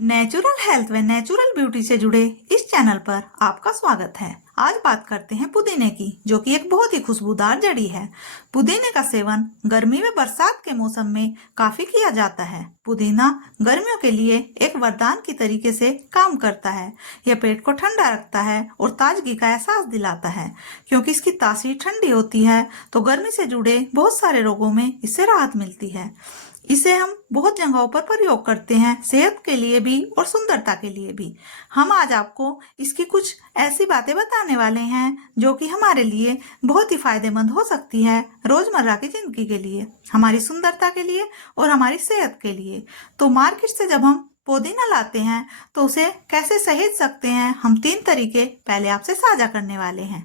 Natural health व natural beauty से जुड़े इस चैनल पर आपका स्वागत है। आज बात करते हैं पुदीने की, जो कि एक बहुत ही खुशबूदार जड़ी है। पुदीने का सेवन गर्मी व बरसात के मौसम में काफी किया जाता है। पुदीना गर्मियों के लिए एक वरदान की तरीके से काम करता है। यह पेट को ठंडा रखता है और ताजगी का एहसास दिलाता है। क्योंकि इसकी तासीर ठंडी होती है, तो गर्मी से जुड़े बहुत सारे रोगों में इससे राहत मिलती है। इसे हम बहुत जगहों पर प्रयोग करते हैं, सेहत के लिए भी और सुंदरता के लिए भी। हम आज आपको इसकी कुछ ऐसी बातें बताने वाले हैं जो कि हमारे लिए बहुत ही फायदेमंद हो सकती है, रोजमर्रा की जिंदगी के लिए, हमारी सुंदरता के लिए और हमारी सेहत के लिए। तो मार्केट से जब हम पुदीना लाते हैं तो उसे कैसे सहेज सकते हैं, हम 3 तरीके पहले आपसे साझा करने वाले हैं।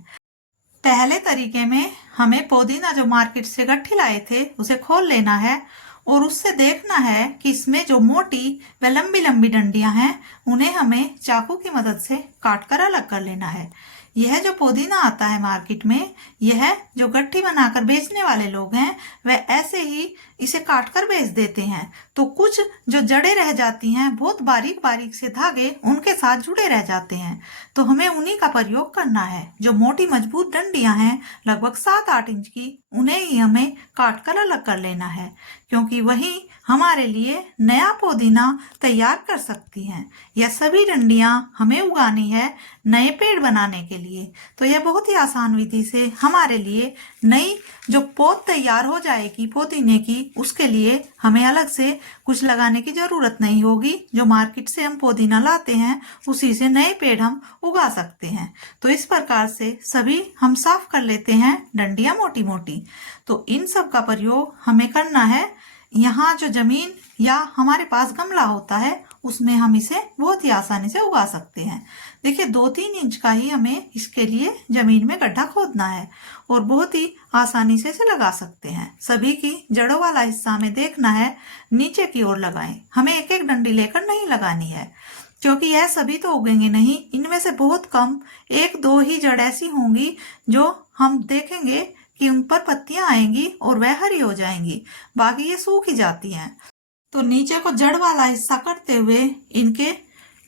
पहले तरीके में हमें पुदीना जो मार्केट से गट्ठी लाए थे उसे खोल लेना है और उससे देखना है कि इसमें जो मोटी व लंबी लंबी डंडियां हैं उन्हें हमें चाकू की मदद से काट कर अलग कर लेना है। यह जो पुदीना आता है मार्केट में, यह जो गट्ठी बनाकर बेचने वाले लोग हैं वह ऐसे ही इसे काट कर बेच देते हैं। तो कुछ जो जड़ें रह जाती हैं, बहुत बारीक बारीक से धागे उनके साथ जुड़े रह जाते हैं। तो हमें उन्हीं का प्रयोग करना है। जो मोटी मजबूत डंडियां हैं लगभग 7-8 इंच की, उन्हें ही हमें काट कर अलग कर लेना है, क्योंकि वही हमारे लिए नया पुदीना तैयार कर सकती हैं। यह सभी डंडियां हमें उगानी है नए पेड़ बनाने के लिए। तो यह बहुत ही आसान विधि से हमारे लिए नई जो पौध तैयार हो जाएगी पुदीने की, उसके लिए हमें अलग से कुछ लगाने की जरूरत नहीं होगी। जो मार्केट से हम पुदीना लाते हैं उसी से नए पेड़ हम उगा सकते हैं। तो इस प्रकार से सभी हम साफ कर लेते हैं डंडियां मोटी मोटी। तो इन सब का प्रयोग हमें करना है। यहाँ जो जमीन या हमारे पास गमला होता है उसमें हम इसे बहुत ही आसानी से उगा सकते हैं। देखिए 2-3 इंच का ही हमें इसके लिए जमीन में गड्ढा खोदना है और बहुत ही आसानी से इसे लगा सकते हैं। सभी की जड़ों वाला हिस्सा हमें देखना है, नीचे की ओर लगाएं। हमें एक एक डंडी लेकर नहीं लगानी है, क्योंकि यह सभी तो उगेंगे नहीं। इनमें से बहुत कम 1-2 ही जड़ ऐसी होंगी जो हम देखेंगे कि उन पर पत्तियां आएंगी और वह हरी हो जाएंगी, बाकी ये सूख ही जाती हैं। तो नीचे को जड़ वाला हिस्सा करते हुए इनके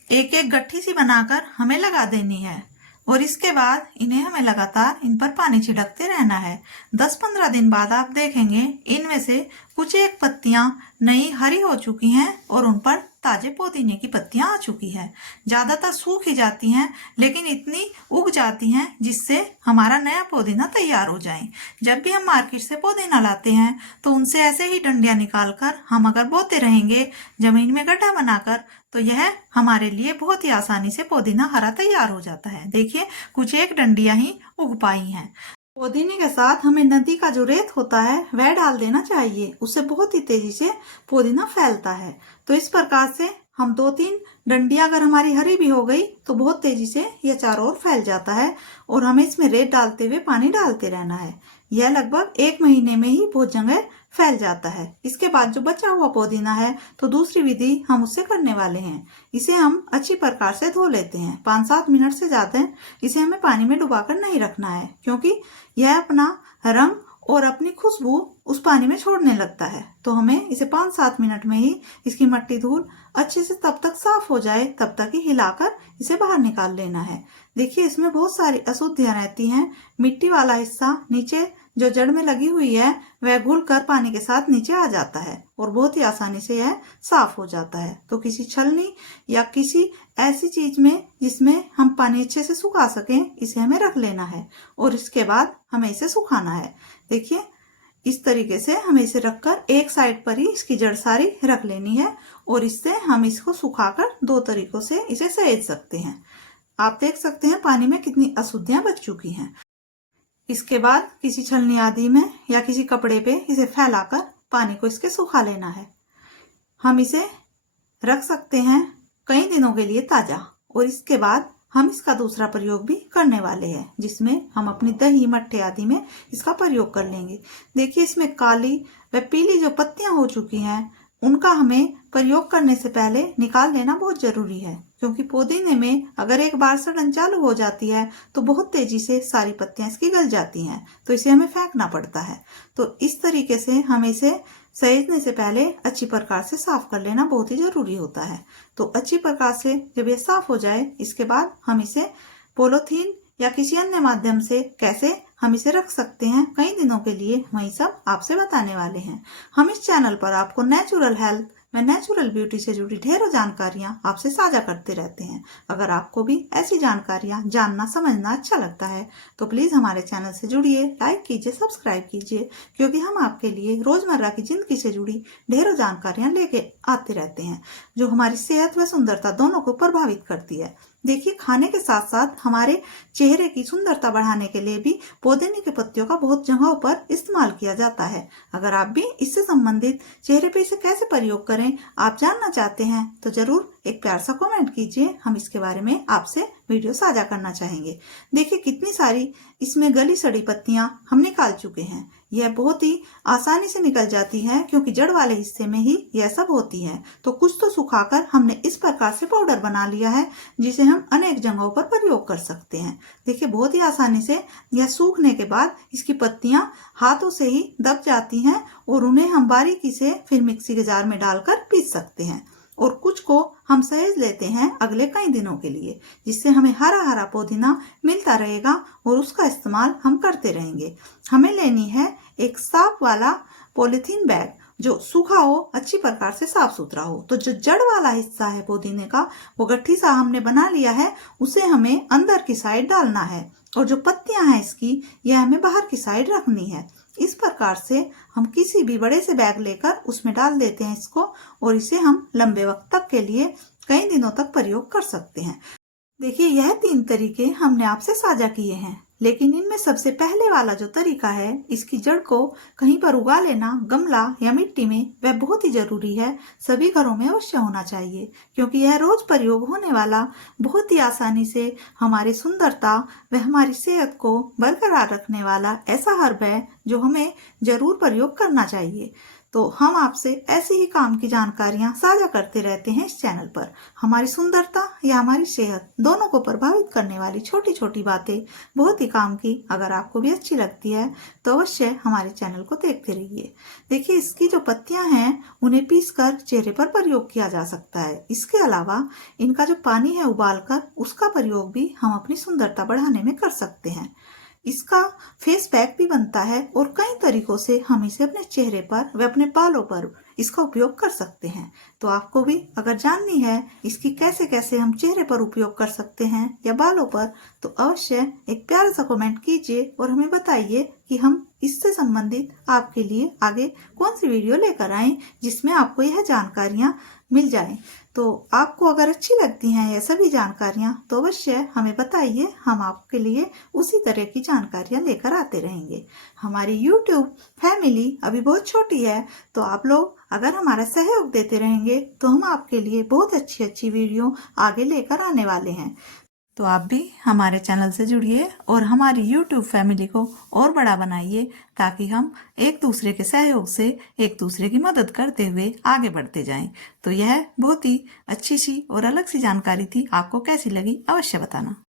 एक एक गट्ठी सी बनाकर हमें लगा देनी है और इसके बाद इन्हें हमें लगातार इन पर पानी छिड़कते रहना है। 10-15 दिन बाद आप देखेंगे इनमें से कुछ एक पत्तियां नई हरी हो चुकी हैं और उन पर ताजे पुदीने की पत्तियां आ चुकी है। ज्यादातर सूख ही जाती हैं, लेकिन इतनी उग जाती हैं जिससे हमारा नया पुदीना तैयार हो जाए। जब भी हम मार्केट से पुदीना लाते हैं तो उनसे ऐसे ही डंडियां निकालकर हम अगर बोते रहेंगे जमीन में गड्ढा बनाकर, तो यह हमारे लिए बहुत ही आसानी से पुदीना हरा तैयार हो जाता है। देखिए कुछ एक डंडियां ही उग पाई हैं। पुदीने के साथ हमें नदी का जो रेत होता है वह डाल देना चाहिए, उससे बहुत ही तेजी से पुदीना फैलता है। तो इस प्रकार से हम 2-3 डंडियां अगर हमारी हरी भी हो गई तो बहुत तेजी से यह चारों ओर फैल जाता है और हमें इसमें रेत डालते हुए पानी डालते रहना है। यह लगभग 1 महीने में ही बहुत जगह फैल जाता है। इसके बाद जो बचा हुआ पुदीना है तो दूसरी विधि हम उससे करने वाले हैं। इसे हम अच्छी प्रकार से धो लेते हैं। 5-7 मिनट से ज्यादा इसे हमें पानी में डुबाकर नहीं रखना है, क्योंकि यह अपना रंग और अपनी खुशबू उस पानी में छोड़ने लगता है। तो हमें इसे 5-7 मिनट में ही इसकी मट्टी धूल अच्छे से तब तक साफ हो जाए तब तक ही हिलाकर इसे बाहर निकाल लेना है। देखिए इसमें बहुत सारी अशुद्धियां रहती हैं। मिट्टी वाला हिस्सा नीचे जो जड़ में लगी हुई है वह घुलकर पानी के साथ नीचे आ जाता है और बहुत ही आसानी से यह साफ हो जाता है। तो किसी छलनी या किसी ऐसी चीज में जिसमें हम पानी अच्छे से सुखा सकें, इसे हमें रख लेना है और इसके बाद हमें इसे सुखाना है। देखिए इस तरीके से हमें इसे रखकर एक साइड पर ही इसकी जड़ सारी रख लेनी है और इससे हम इसको सुखाकर 2 तरीकों से इसे सहेज सकते हैं। आप देख सकते हैं पानी में कितनी अशुद्धियां बच चुकी हैं। इसके बाद किसी छलनी आदि में या किसी कपड़े पे इसे फैलाकर पानी को इसके सुखा लेना है। हम इसे रख सकते हैं कई दिनों के लिए ताजा, और इसके बाद हम इसका दूसरा प्रयोग भी करने वाले हैं, जिसमें हम अपनी दही मट्ठे आदि में इसका प्रयोग कर लेंगे। देखिए इसमें काली व पीली जो पत्तियां हो चुकी हैं उनका हमें प्रयोग करने से पहले निकाल लेना बहुत जरूरी है, क्योंकि पुदीने में अगर एक बार सड़न चालू हो जाती है तो बहुत तेजी से सारी पत्तियां इसकी गल जाती हैं, तो इसे हमें फेंकना पड़ता है। तो इस तरीके से हमें इसे सहेजने से पहले अच्छी प्रकार से साफ कर लेना बहुत ही जरूरी होता है। तो अच्छी प्रकार से जब ये साफ हो जाए, इसके बाद हम इसे पॉलीथीन या किसी अन्य माध्यम से कैसे हम इसे रख सकते हैं कई दिनों के लिए, वही सब आपसे बताने वाले हैं। हम इस चैनल पर आपको नेचुरल हेल्थ व नेचुरल ब्यूटी से जुड़ी ढेरों जानकारियां आपसे साझा करते रहते हैं। अगर आपको भी ऐसी जानकारियां जानना समझना अच्छा लगता है तो प्लीज हमारे चैनल से जुड़िए, लाइक कीजिए, सब्सक्राइब कीजिए, क्योंकि हम आपके लिए रोजमर्रा की जिंदगी से जुड़ी ढेरों जानकारियां लेके आते रहते हैं, जो हमारी सेहत व सुंदरता दोनों को प्रभावित करती है। देखिए, खाने के साथ साथ हमारे चेहरे की सुंदरता बढ़ाने के लिए भी पुदीने के पत्तियों का बहुत जगहों पर इस्तेमाल किया जाता है। अगर आप भी इससे संबंधित चेहरे पे इसे कैसे प्रयोग करें आप जानना चाहते हैं तो जरूर एक प्यार सा कमेंट कीजिए, हम इसके बारे में आपसे वीडियो साझा करना चाहेंगे। देखिए कितनी सारी इसमें गली सड़ी पत्तियां हम निकाल चुके हैं। यह बहुत ही आसानी से निकल जाती है, क्योंकि जड़ वाले हिस्से में ही यह सब होती है। तो कुछ तो सुखाकर हमने इस प्रकार से पाउडर बना लिया है, जिसे हम अनेक जगहों पर प्रयोग कर सकते हैं। देखिए बहुत ही आसानी से यह सूखने के बाद इसकी पत्तियां हाथों से ही दब जाती हैं और उन्हें हम बारीकी से फिर मिक्सी के जार में डालकर पीस सकते हैं। और कुछ को हम सहेज लेते हैं अगले कई दिनों के लिए, जिससे हमें हरा हरा पुदीना मिलता रहेगा और उसका इस्तेमाल हम करते रहेंगे। हमें लेनी है एक साफ वाला पॉलीथीन बैग जो सूखा हो, अच्छी प्रकार से साफ सुथरा हो। तो जो जड़ वाला हिस्सा है पुदीने का, वो गट्ठी सा हमने बना लिया है, उसे हमें अंदर की साइड डालना है और जो पत्तियां हैं इसकी, यह हमें बाहर की साइड रखनी है। इस प्रकार से हम किसी भी बड़े से बैग लेकर उसमें डाल देते हैं इसको, और इसे हम लंबे वक्त तक के लिए कई दिनों तक प्रयोग कर सकते हैं। देखिए यह 3 तरीके हमने आपसे साझा किए हैं, लेकिन इनमें सबसे पहले वाला जो तरीका है, इसकी जड़ को कहीं पर उगा लेना, गमला या मिट्टी में, वह बहुत ही जरूरी है, सभी घरों में अवश्य होना चाहिए, क्योंकि यह रोज प्रयोग होने वाला बहुत ही आसानी से हमारी सुंदरता व हमारी सेहत को बरकरार रखने वाला ऐसा हर्ब है जो हमें जरूर प्रयोग करना चाहिए। तो हम आपसे ऐसे ही काम की जानकारियां साझा करते रहते हैं इस चैनल पर। हमारी सुंदरता या हमारी सेहत दोनों को प्रभावित करने वाली छोटी छोटी बातें बहुत ही काम की अगर आपको भी अच्छी लगती है तो अवश्य हमारे चैनल को देखते रहिए। देखिए इसकी जो पत्तियां हैं उन्हें पीसकर चेहरे पर प्रयोग किया जा सकता है। इसके अलावा इनका जो पानी है उबालकर, उसका प्रयोग भी हम अपनी सुंदरता बढ़ाने में कर सकते हैं। इसका फेस पैक भी बनता है और कई तरीकों से हम इसे अपने चेहरे पर व अपने बालों पर इसका उपयोग कर सकते हैं। तो आपको भी अगर जाननी है इसकी कैसे कैसे हम चेहरे पर उपयोग कर सकते हैं या बालों पर, तो अवश्य एक प्यारा सा कमेंट कीजिए और हमें बताइए कि हम इससे संबंधित आपके लिए आगे कौन सी वीडियो लेकर आए जिसमें आपको यह जानकारियां मिल जाए। तो आपको अगर अच्छी लगती हैं यह सभी जानकारियां तो अवश्य हमें बताइए, हम आपके लिए उसी तरह की जानकारियां लेकर आते रहेंगे। हमारी YouTube फैमिली अभी बहुत छोटी है, तो आप लोग अगर हमारा सहयोग देते रहेंगे तो हम आपके लिए बहुत अच्छी अच्छी वीडियो आगे लेकर आने वाले हैं। तो आप भी हमारे चैनल से जुड़िए और हमारी YouTube फैमिली को और बड़ा बनाइए, ताकि हम एक दूसरे के सहयोग से एक दूसरे की मदद करते हुए आगे बढ़ते जाएं। तो यह बहुत ही अच्छी सी और अलग सी जानकारी थी, आपको कैसी लगी अवश्य बताना।